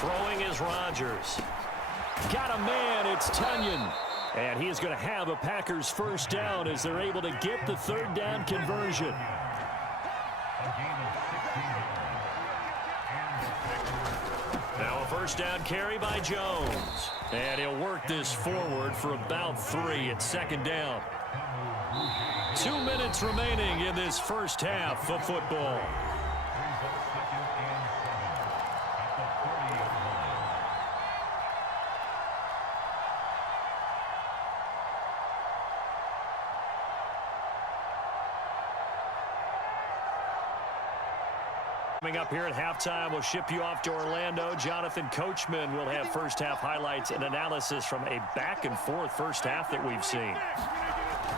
Throwing is Rodgers. Got a man, it's Tunyon. And he is going to have a Packers first down as they're able to get the third down conversion. Now a first down carry by Jones. And he'll work this forward for about 3 at second down. 2 minutes remaining in this first half of football. Coming up here at halftime, we'll ship you off to Orlando. Jonathan Coachman will have first-half highlights and analysis from a back-and-forth first half that we've seen.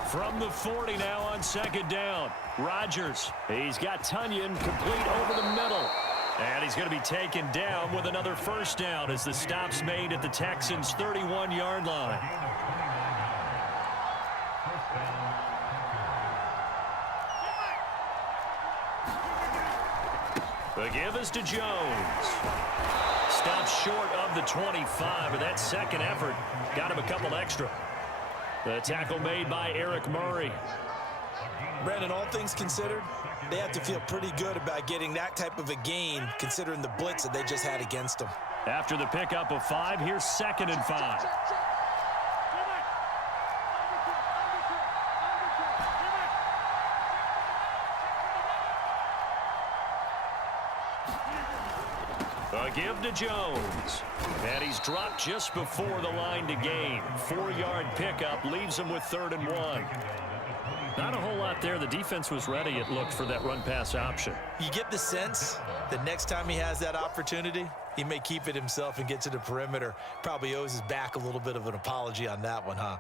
From the 40 now on second down. Rodgers, he's got Tunyon complete over the middle. And he's going to be taken down with another first down as the stop's made at the Texans' 31-yard line. The give is to Jones. Stops short of the 25, but that second effort got him a couple extra. The tackle made by Eric Murray. Brandon, all things considered, they have to feel pretty good about getting that type of a gain considering the blitz that they just had against them. After the pickup of 5, here's 2nd and 5. A give to Jones. And he's dropped just before the line to gain. 4-yard pickup leaves him with 3rd and 1. Not a whole lot there. The defense was ready, it looked, for that run-pass option. You get the sense that next time he has that opportunity, he may keep it himself and get to the perimeter. Probably owes his back a little bit of an apology on that one, huh?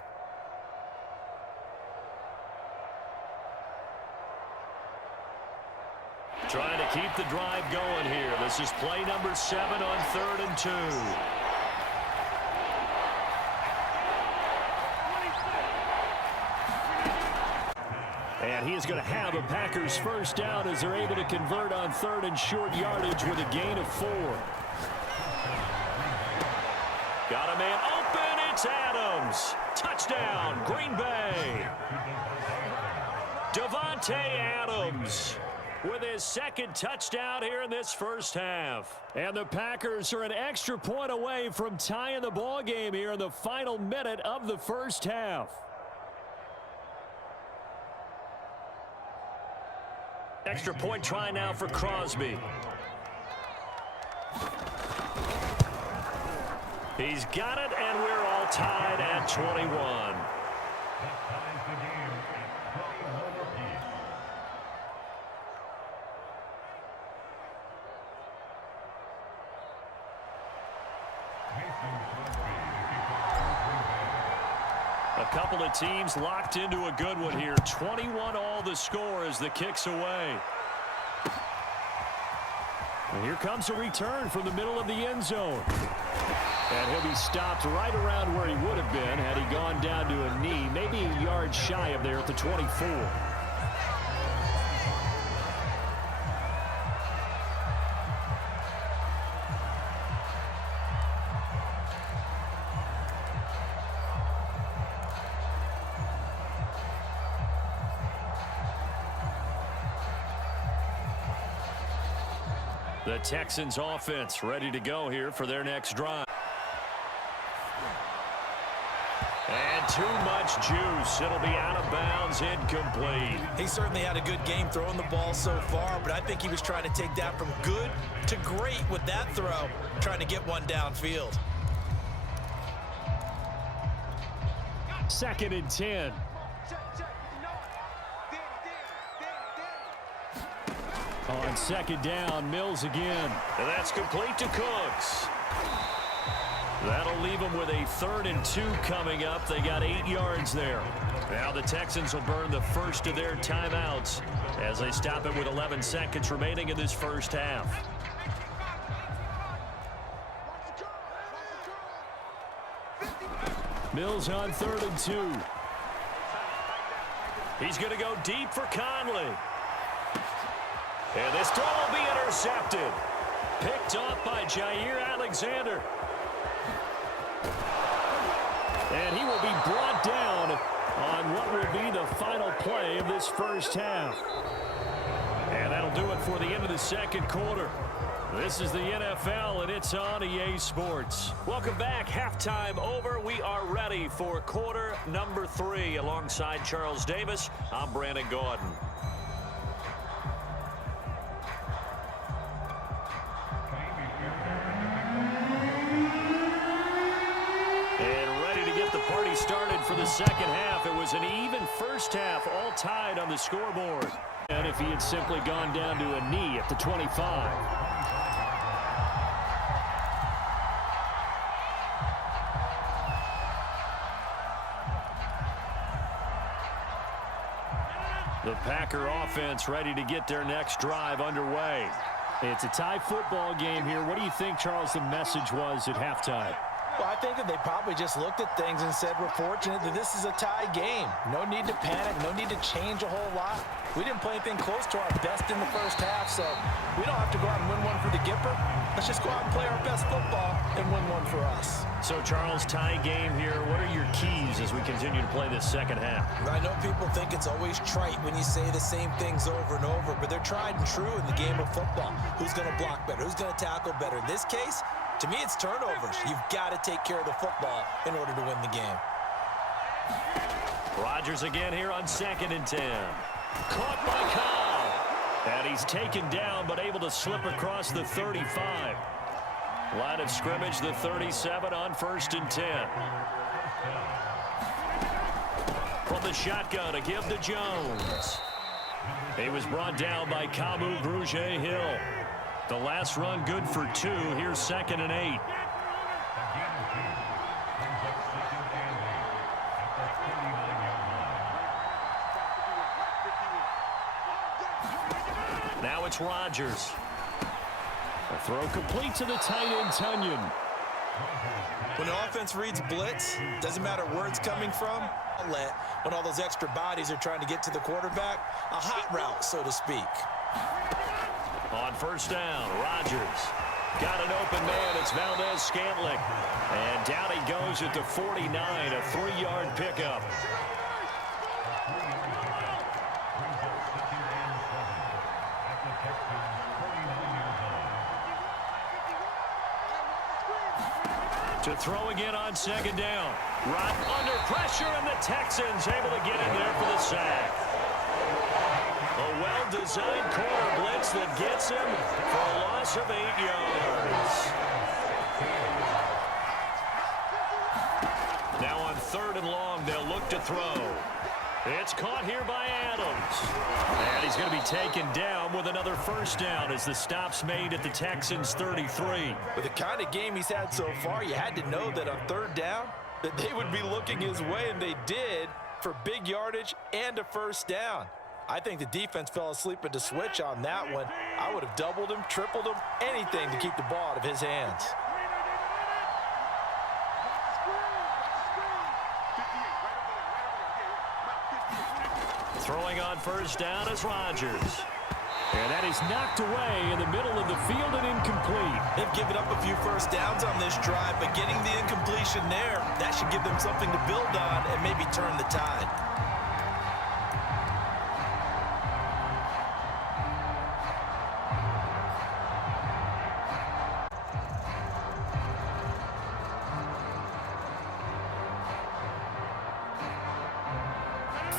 Trying to keep the drive going here. This is play number 7 on 3rd and 2. And he is going to have a Packers first down as they're able to convert on 3rd and short yardage with a gain of 4. Got a man open. It's Adams. Touchdown, Green Bay. Davante Adams with his 2nd touchdown here in this first half. And the Packers are an extra point away from tying the ball game here in the final minute of the first half. Extra point try now for Crosby. He's got it, and we're all tied at 21. A couple of teams locked into a good one here. 21 all the score as the kick's away. And here comes a return from the middle of the end zone. And he'll be stopped right around where he would have been had he gone down to a knee, maybe a yard shy of there at the 24. The Texans offense ready to go here for their next drive. And too much juice. It'll be out of bounds, incomplete. He certainly had a good game throwing the ball so far, but I think he was trying to take that from good to great with that throw, trying to get one downfield. 2nd and 10. On 2nd down, Mills again. And that's complete to Cooks. That'll leave them with a 3rd and 2 coming up. They got 8 yards there. Now the Texans will burn the first of their timeouts as they stop it with 11 seconds remaining in this first half. Mills on 3rd and 2. He's going to go deep for Conley. And this throw will be intercepted. Picked off by Jair Alexander. And he will be brought down on what will be the final play of this first half. And that'll do it for the end of the second quarter. This is the NFL, and it's on EA Sports. Welcome back. Halftime over. We are ready for quarter number 3. Alongside Charles Davis, I'm Brandon Gordon. Started for the second half. It was an even first half, all tied on the scoreboard. And if he had simply gone down to a knee at the 25. The Packer offense ready to get their next drive underway. It's a tie football game here. What do you think, Charles, the message was at halftime? Well, I think that they probably just looked at things and said, we're fortunate that this is a tie game. No need to panic. No need to change a whole lot. We didn't play anything close to our best in the first half, so we don't have to go out and win one for the Gipper. Let's just go out and play our best football and win one for us. So, Charles, tie game here. What are your keys as we continue to play this second half? I know people think it's always trite when you say the same things over and over, but they're tried and true in the game of football. Who's going to block better? Who's going to tackle better? In this case, to me, it's turnovers. You've got to take care of the football in order to win the game. Rodgers again here on 2nd and 10. Caught by Kyle. And he's taken down, but able to slip across the 35. Line of scrimmage, the 37 on 1st and 10. From the shotgun, a give to Jones. He was brought down by Kamu Grugier-Hill. The last run good for 2. Here's 2nd and 8. Now it's Rodgers. A throw complete to the tight end, Tunyon. When the offense reads blitz, doesn't matter where it's coming from, when all those extra bodies are trying to get to the quarterback, a hot route, so to speak. On 1st down, Rodgers got an open man. It's Valdez-Scantling. And down he goes at the 49, a 3-yard pickup. To throw again on 2nd down. Rod under pressure, and the Texans able to get in there for the sack. A well-designed corner blitz that gets him for a loss of 8 yards. Now on 3rd and long, they'll look to throw. It's caught here by Adams. And he's going to be taken down with another 1st down as the stop's made at the Texans' 33. With the kind of game he's had so far, you had to know that on 3rd down, that they would be looking his way, and they did, for big yardage and a 1st down. I think the defense fell asleep at the switch on that one. I would have doubled him, tripled him, anything to keep the ball out of his hands. Throwing on 1st down is Rodgers. And that is knocked away in the middle of the field and incomplete. They've given up a few 1st downs on this drive, but getting the incompletion there, that should give them something to build on and maybe turn the tide.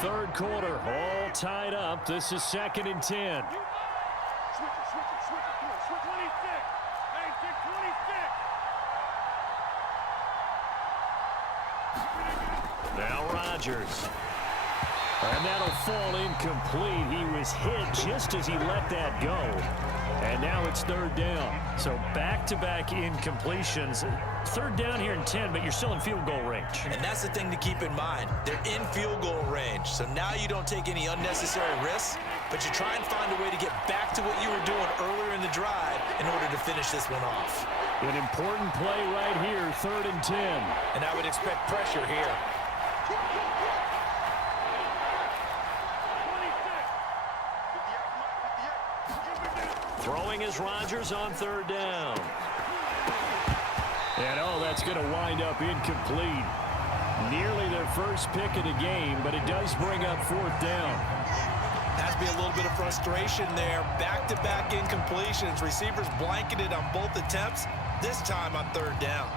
Third quarter, all tied up. This is 2nd and 10. Now Rodgers. And that'll fall incomplete. He was hit just as he let that go. And now it's 3rd down. So back-to-back incompletions. 3rd down here in 10, but you're still in field goal range. And that's the thing to keep in mind. They're in field goal range. So now you don't take any unnecessary risks, but you try and find a way to get back to what you were doing earlier in the drive in order to finish this one off. An important play right here, 3rd and 10. And I would expect pressure here. Throwing is is Rodgers on third down. And that's going to wind up incomplete. Nearly their first pick of the game, but it does bring up fourth down. Has to be a little bit of frustration there. Back-to-back incompletions. Receivers blanketed on both attempts, this time on third down.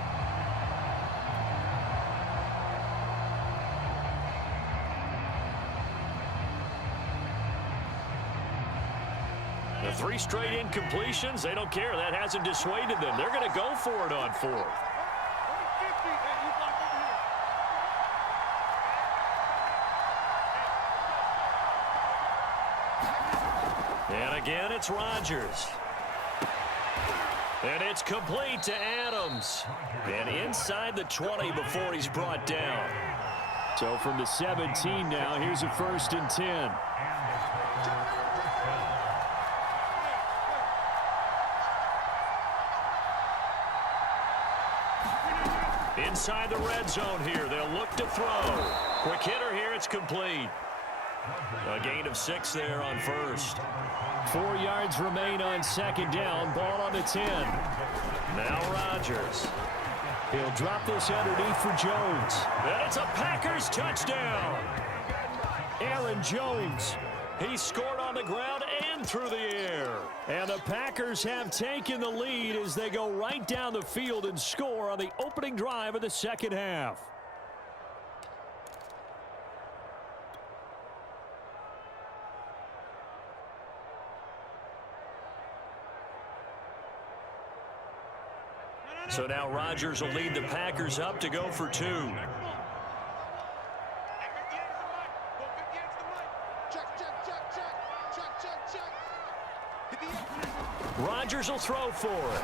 The 3 straight incompletions, they don't care. That hasn't dissuaded them. They're going to go for it on fourth. And again, it's Rodgers. And it's complete to Adams. And inside the 20 before he's brought down. So from the 17 now, here's a 1st and 10. Inside the red zone here. They'll look to throw. Quick hitter here. It's complete. A gain of 6 there on first. 4 yards remain on second down. Ball on the 10. Now Rodgers. He'll drop this underneath for Jones. And it's a Packers touchdown. Aaron Jones. He scored on the ground and through the air. And the Packers have taken the lead as they go right down the field and score on the opening drive of the second half. So now Rodgers will lead the Packers up to go for 2. Rodgers will throw for it.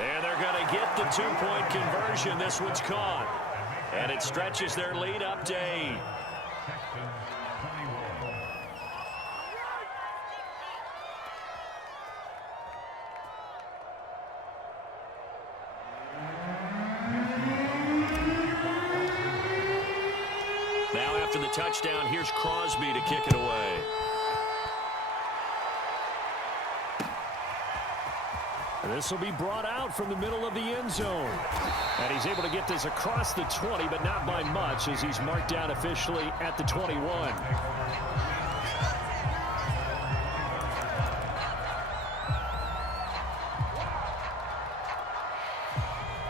And they're going to get the 2-point conversion. This one's caught. And it stretches their lead up to 8. Now after the touchdown, here's Crosby to kick it away. This will be brought out from the middle of the end zone. And he's able to get this across the 20, but not by much as he's marked down officially at the 21.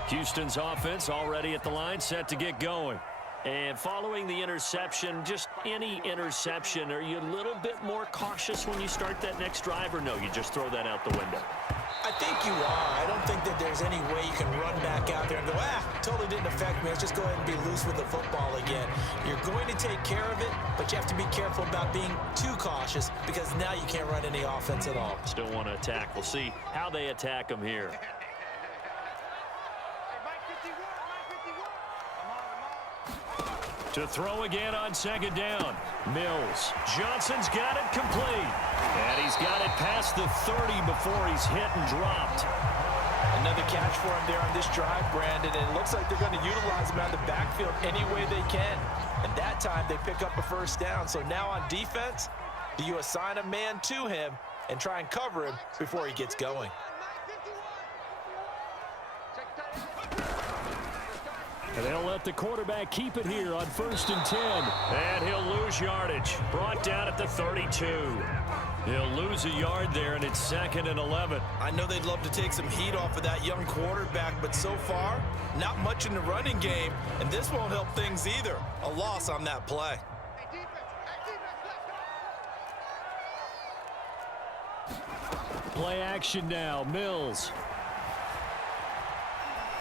Houston's offense already at the line, set to get going. And following the interception, just any interception, are you a little bit more cautious when you start that next drive, or no, you just throw that out the window? I think you are. I don't think that there's any way you can run back out there and go, totally didn't affect me. Let's just go ahead and be loose with the football again. You're going to take care of it, but you have to be careful about being too cautious because now you can't run any offense at all. Still want to attack. We'll see how they attack them here. To throw again on second down. Mills. Johnson's got it complete. And he's got it past the 30 before he's hit and dropped. Another catch for him there on this drive, Brandon. And it looks like they're going to utilize him out of the backfield any way they can. And that time they pick up a first down. So now on defense, do you assign a man to him and try and cover him before he gets going? And they'll let the quarterback keep it here on 1st and 10. And he'll lose yardage. Brought down at the 32. He'll lose a yard there, and it's 2nd and 11. I know they'd love to take some heat off of that young quarterback, but so far, not much in the running game, and this won't help things either. A loss on that play. Play action now. Mills.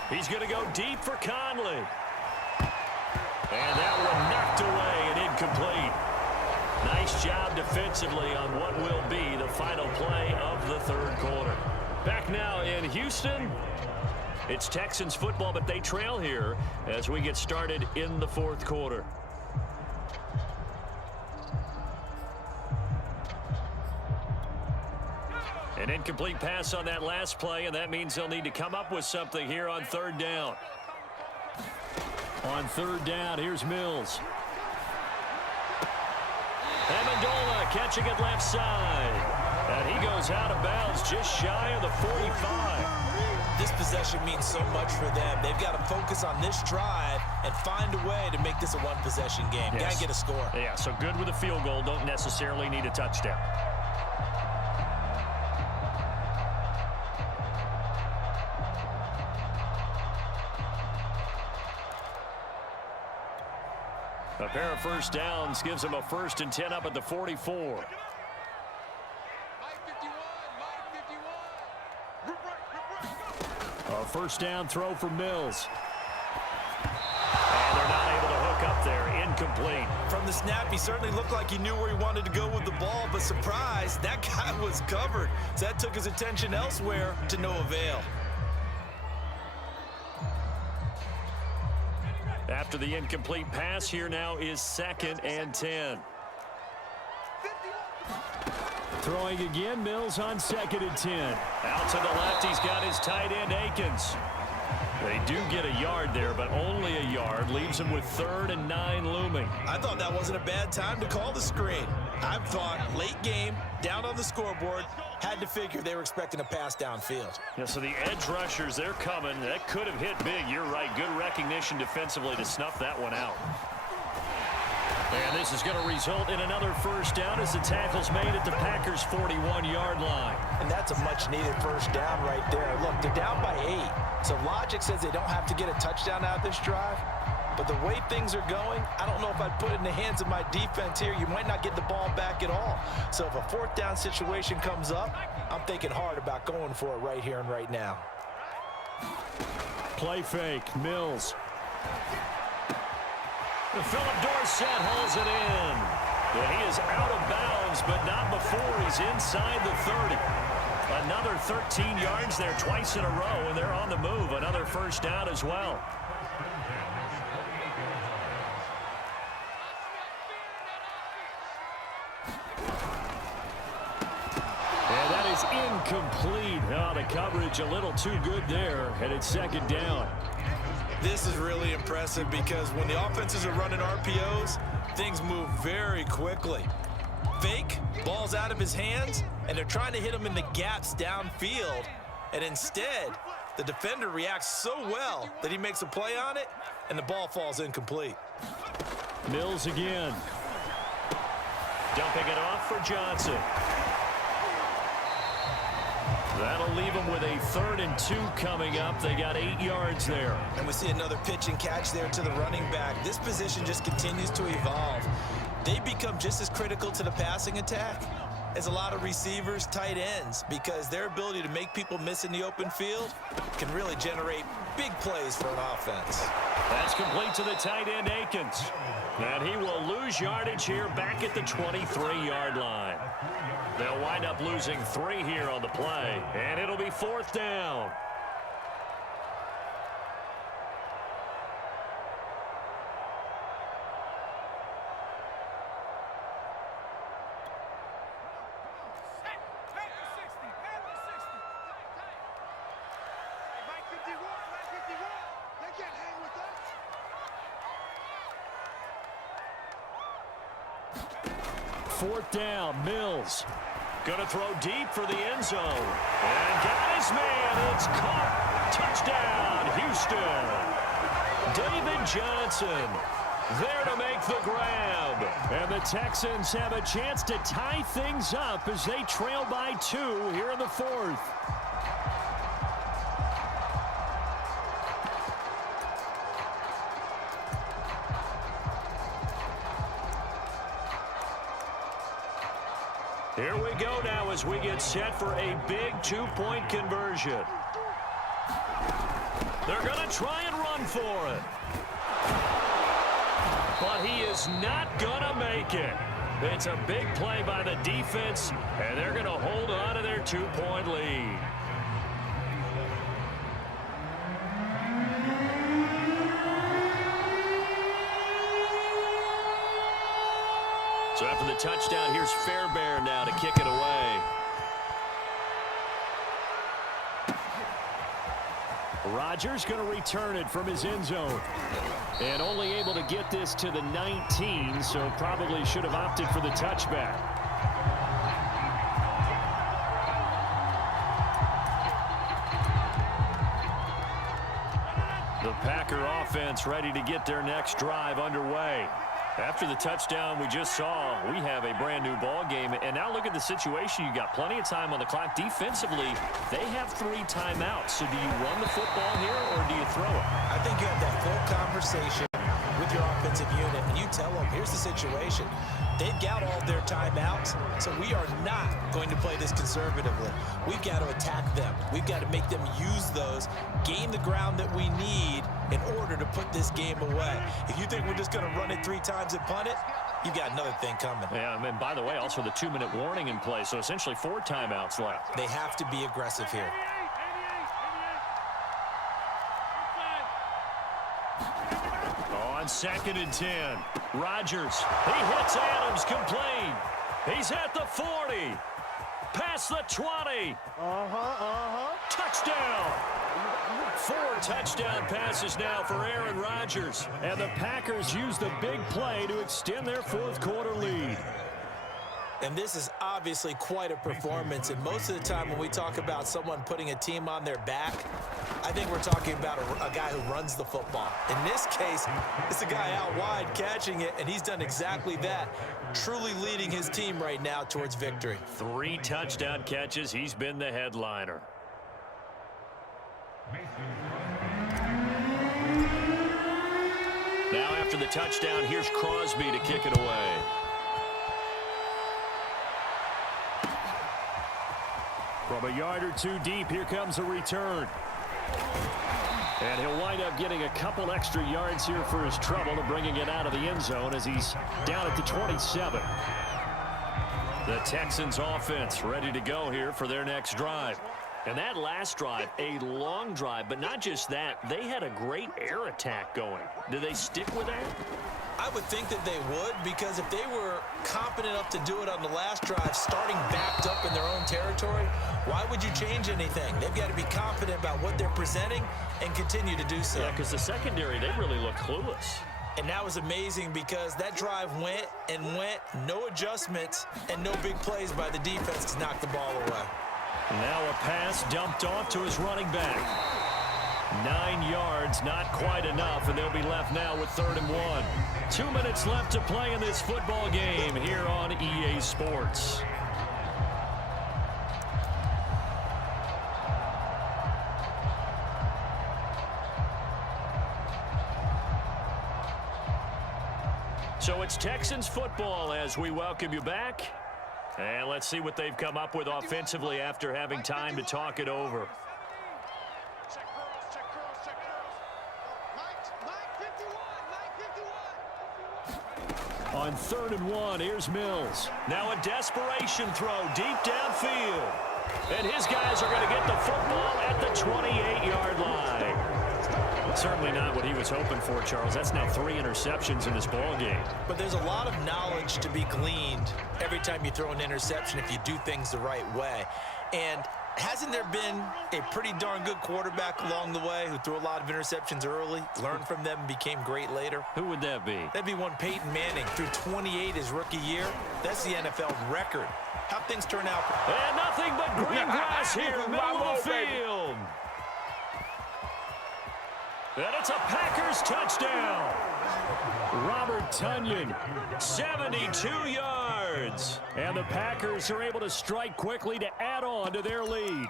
He's going to go deep for Conley. And that one knocked away and incomplete. Nice job defensively on what will be the final play of the third quarter. Back now in Houston. It's Texans football, but they trail here as we get started in the fourth quarter. An incomplete pass on that last play, and that means they'll need to come up with something here on third down. On third down, here's Mills. Amendola catching it left side. And he goes out of bounds just shy of the 45. This possession means so much for them. They've got to focus on this drive and find a way to make this a one-possession game. Yes. Got to get a score. Yeah, so good with a field goal. Don't necessarily need a touchdown. A pair of first downs gives him a 1st and 10 up at the 44. A first down throw for Mills. And they're not able to hook up there. Incomplete. From the snap, he certainly looked like he knew where he wanted to go with the ball, but surprise, that guy was covered. So that took his attention elsewhere to no avail. After the incomplete pass, here now is 2nd and 10. Throwing again, Mills on 2nd and 10. Out to the left, he's got his tight end, Akins. They do get a yard there, but only a yard. Leaves him with 3rd and 9 looming. I thought that wasn't a bad time to call the screen. I thought late game, down on the scoreboard, had to figure they were expecting a pass downfield. Yeah, so the edge rushers, they're coming. That could have hit big. You're right. Good recognition defensively to snuff that one out. And this is going to result in another first down as the tackle's made at the Packers' 41-yard line. And that's a much-needed first down right there. Look, they're down by 8. So logic says they don't have to get a touchdown out of this drive. But the way things are going, I don't know if I'd put it in the hands of my defense here. You might not get the ball back at all. So if a 4th down situation comes up, I'm thinking hard about going for it right here and right now. Play fake, Mills. Philip Dorsett hauls it in. And he is out of bounds, but not before he's inside the 30. Another 13 yards there twice in a row, and they're on the move. Another first down as well. And that is incomplete. Oh, the coverage a little too good there, and it's 2nd down. This is really impressive because when the offenses are running RPOs, things move very quickly. Fake, ball's out of his hands, and they're trying to hit him in the gaps downfield. And instead, the defender reacts so well that he makes a play on it, and the ball falls incomplete. Mills again. Dumping it off for Johnson. That'll leave them with a 3rd and 2 coming up. They got 8 yards there. And we see another pitch and catch there to the running back. This position just continues to evolve. They become just as critical to the passing attack as a lot of receivers, tight ends, because their ability to make people miss in the open field can really generate big plays for an offense. That's complete to the tight end, Akins. And he will lose yardage here back at the 23-yard line. They'll wind up losing 3 here on the play, and it'll be 4th down. Fourth down, Mills. Going to throw deep for the end zone. And got his man. It's caught. Touchdown, Houston. David Johnson there to make the grab. And the Texans have a chance to tie things up as they trail by 2 here in the 4th. Here we go now as we get set for a big 2-point conversion. They're going to try and run for it. But he is not going to make it. It's a big play by the defense, and they're going to hold on to their 2-point lead. So after the touchdown, here's Fairbairn now to kick it away. Rodgers going to return it from his end zone. And only able to get this to the 19, so probably should have opted for the touchback. The Packer offense ready to get their next drive underway. After the touchdown we just saw, we have a brand new ball game. And now look at the situation. You got plenty of time on the clock. Defensively, they have 3 timeouts. So do you run the football here or do you throw it? I think you have that full conversation with your offensive unit, and you tell them, here's the situation. They've got all their timeouts, so we are not going to play this conservatively. We've got to attack them. We've got to make them use those, gain the ground that we need in order to put this game away. If you think we're just going to run it 3 times and punt it, you've got another thing coming. Yeah, and by the way, also the 2-minute warning in play, so essentially 4 timeouts left. They have to be aggressive here. On 2nd and 10, Rodgers, he hits Adams, complete. He's at the 40, past the 20. Touchdown. 4 touchdown passes now for Aaron Rodgers. And the Packers use the big play to extend their 4th quarter lead. And this is obviously quite a performance. And most of the time when we talk about someone putting a team on their back, I think we're talking about a guy who runs the football. In this case, it's a guy out wide catching it, and he's done exactly that, truly leading his team right now towards victory. 3 touchdown catches. He's been the headliner. Now after the touchdown, here's Crosby to kick it away. From a yard or 2 deep, here comes a return. And he'll wind up getting a couple extra yards here for his trouble to bringing it out of the end zone as he's down at the 27. The Texans offense ready to go here for their next drive. And that last drive, a long drive, but not just that, they had a great air attack going. Do they stick with that? I would think that they would, because if they were competent enough to do it on the last drive, starting backed up in their own territory, why would you change anything? They've got to be confident about what they're presenting and continue to do so. Yeah, because the secondary, they really look clueless. And that was amazing because that drive went and went, no adjustments, and no big plays by the defense to knock the ball away. Now a pass dumped off to his running back. 9 yards, not quite enough, and they'll be left now with 3rd and 1. 2 minutes left to play in this football game here on EA Sports. So it's Texans football as we welcome you back. And let's see what they've come up with offensively after having time to talk it over. On 3rd and 1, here's Mills. Now a desperation throw deep downfield. And his guys are going to get the football at the 28-yard line. Certainly not what he was hoping for, Charles. That's now 3 interceptions in this ball game. But there's a lot of knowledge to be gleaned every time you throw an interception if you do things the right way. And hasn't there been a pretty darn good quarterback along the way who threw a lot of interceptions early, learned from them, and became great later? Who would that be? That'd be one Peyton Manning, threw 28 his rookie year. That's the NFL record. How'd things turn out? And nothing but green grass here, middle of the field. And it's a Packers touchdown. Robert Tonyan, 72 yards. and the Packers are able to strike quickly to add on to their lead.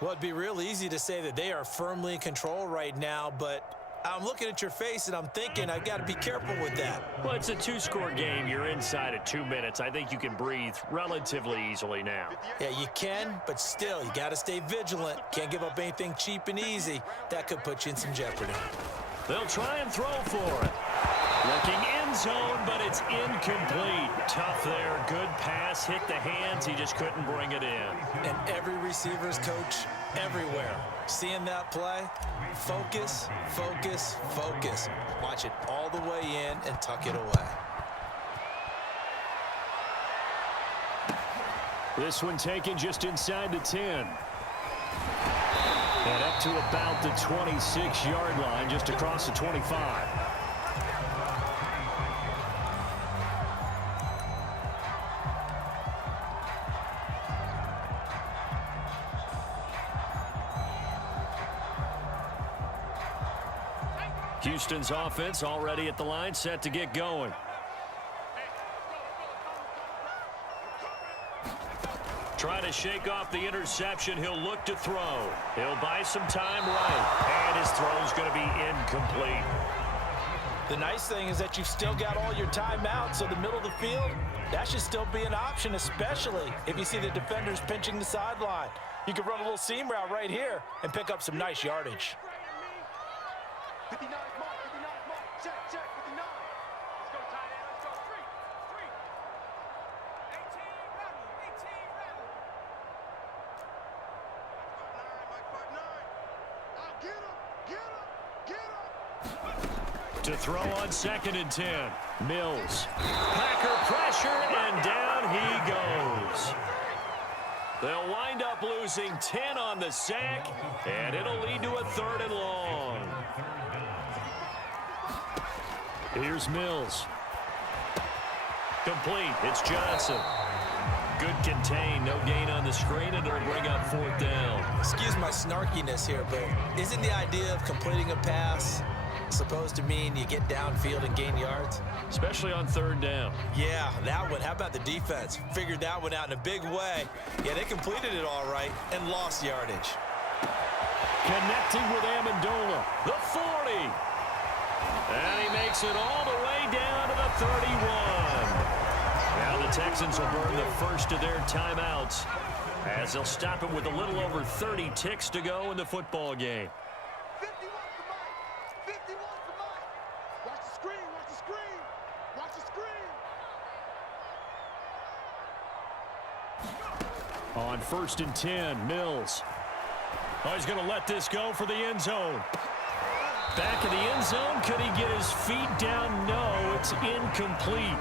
Well, it'd be real easy to say that they are firmly in control right now, but I'm looking at your face and I'm thinking I've got to be careful with that. Well, it's a 2-score game. You're inside at 2 minutes. I think you can breathe relatively easily now. Yeah, you can, but still, you got to stay vigilant. Can't give up anything cheap and easy. That could put you in some jeopardy. They'll try and throw for it. Looking end zone, but it's incomplete. Tough there. Good pass. Hit the hands. He just couldn't bring it in. And every receiver's coach everywhere, seeing that play, focus, focus, focus. Watch it all the way in and tuck it away. This one taken just inside the 10. And up to about the 26-yard line, just across the 25. Houston's offense already at the line, set to get going. Trying to shake off the interception. He'll look to throw. He'll buy some time right. And his throw's going to be incomplete. The nice thing is that you've still got all your timeouts, so the middle of the field, that should still be an option, especially if you see the defenders pinching the sideline. You can run a little seam route right here and pick up some nice yardage. 59 mark, 59 mark. Check, 59. Let's go, tight end. Let's go. 3. 18 to throw on 2nd and 10. Mills. Packer pressure, and down he goes. They'll wind up losing 10 on the sack, and it'll lead to a 3rd and long. Here's Mills. Complete. It's Johnson. Good contain. No gain on the screen, and it'll bring up 4th down. Excuse my snarkiness here, but isn't the idea of completing a pass supposed to mean you get downfield and gain yards? Especially on 3rd down. Yeah, that one. How about the defense? Figured that one out in a big way. Yeah, they completed it all right and lost yardage. Connecting with Amendola. The 40. And he makes it all the way down to the 31. Now the Texans will burn the first of their timeouts as they'll stop it with a little over 30 ticks to go in the football game. 51 to Mike. 51 to Mike. Watch the screen. Watch the screen. Watch the screen. On 1st and 10, Mills. Oh, he's going to let this go for the end zone. Back of the end zone. Could he get his feet down? No, it's incomplete.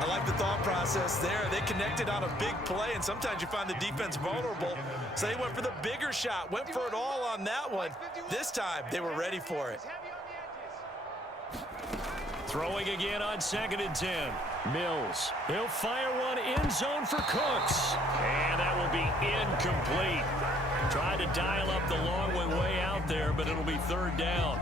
I like the thought process there. They connected on a big play, and sometimes you find the defense vulnerable. So they went for the bigger shot, went for it all on that one. This time, they were ready for it. Throwing again on 2nd and 10. Mills. He'll fire one end zone for Cooks. And that will be incomplete. Tried to dial up the long way out there, but it'll be 3rd down.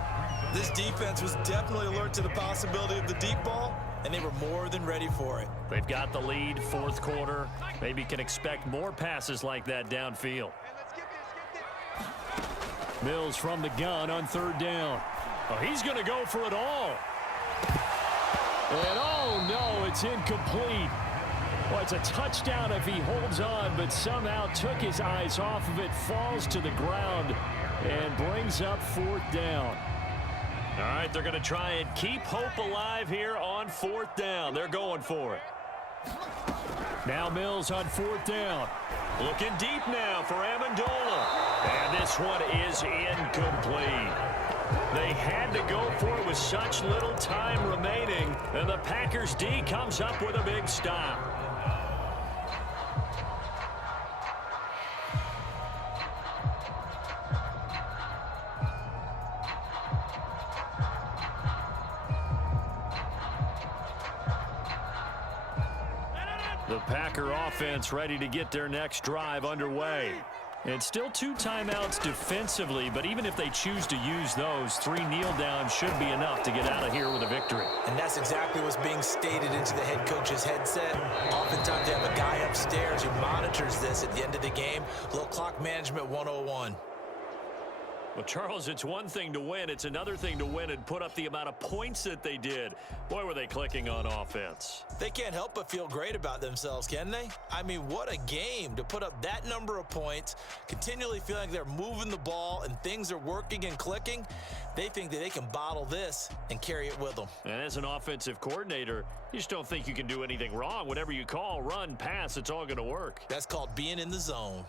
This defense was definitely alert to the possibility of the deep ball, and they were more than ready for it. They've got the lead, 4th quarter. Maybe can expect more passes like that downfield. Mills from the gun on 3rd down. Oh, he's going to go for it all. And oh no, it's incomplete. Well, it's a touchdown if he holds on, but somehow took his eyes off of it, falls to the ground, and brings up 4th down. All right, they're going to try and keep hope alive here on 4th down. They're going for it. Now Mills on 4th down. Looking deep now for Amendola. And this one is incomplete. They had to go for it with such little time remaining, and the Packers D comes up with a big stop. The Packer offense ready to get their next drive underway. And still 2 timeouts defensively, but even if they choose to use those, 3 kneel downs should be enough to get out of here with a victory. And that's exactly what's being stated into the head coach's headset. Oftentimes they have a guy upstairs who monitors this at the end of the game. Little clock management 101. Well, Charles, it's one thing to win. It's another thing to win and put up the amount of points that they did. Boy, were they clicking on offense. They can't help but feel great about themselves, can they? I mean, what a game to put up that number of points, continually feeling like they're moving the ball and things are working and clicking. They think that they can bottle this and carry it with them. And as an offensive coordinator, you just don't think you can do anything wrong. Whatever you call, run, pass, it's all going to work. That's called being in the zone.